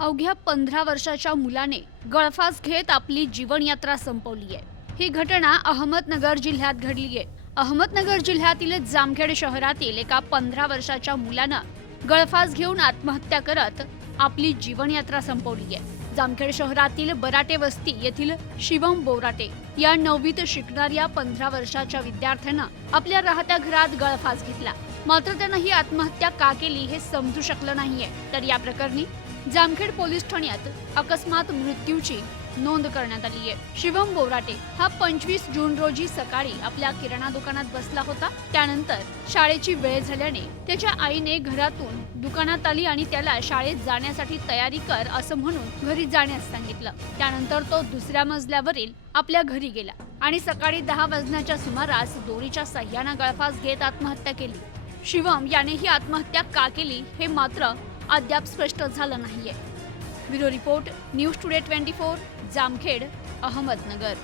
अवघ्या पंधरा वर्षाच्या मुलाने गळफास घेत आपली जीवनयात्रा संपवली आहे. ही घटना अहमदनगर जिल्ह्यात घडली आहे. अहमदनगर जिल्ह्यातील जामखेड शहरातील एका पंधरा वर्षाच्या मुलानं गळफास घेऊन आत्महत्या करत आपली जीवनयात्रा संपवली आहे. जामखेड शहरातील बराटे वस्ती येथील शिवम बोराटे या नववीत शिकणाऱ्या पंधरा वर्षाच्या विद्यार्थ्यानं आपल्या राहत्या घरात गळफास घेतला. मात्र त्यानं ही आत्महत्या का केली हे समजू शकलं नाहीये. तर या प्रकरणी जामखेड पोलीस ठाण्यात अकस्मात मृत्यूची नोंद करण्यात आली आहे. शिवम बोराटे हा पंचवीस जून रोजी सकाळी आपल्या किराणा दुकानात बसला होता. त्यानंतर शाळेची वेळ झाल्याने त्याच्या आईने घरातून दुकानात आली आणि त्याला शाळेत जाण्यासाठी तयारी कर असं म्हणून घरी जाण्यास सांगितलं. त्यानंतर तो दुसऱ्या मजल्यावरील आपल्या घरी गेला आणि सकाळी दहा वाजण्याच्या सुमारास दोरीच्या सह्यानं गळफास घेत आत्महत्या केली. शिवम याने ही आत्महत्या का केली हे मात्र अद्याप स्पष्ट झालं नाहीये. Bureau report news today twenty four Jamkhed Ahmednagar.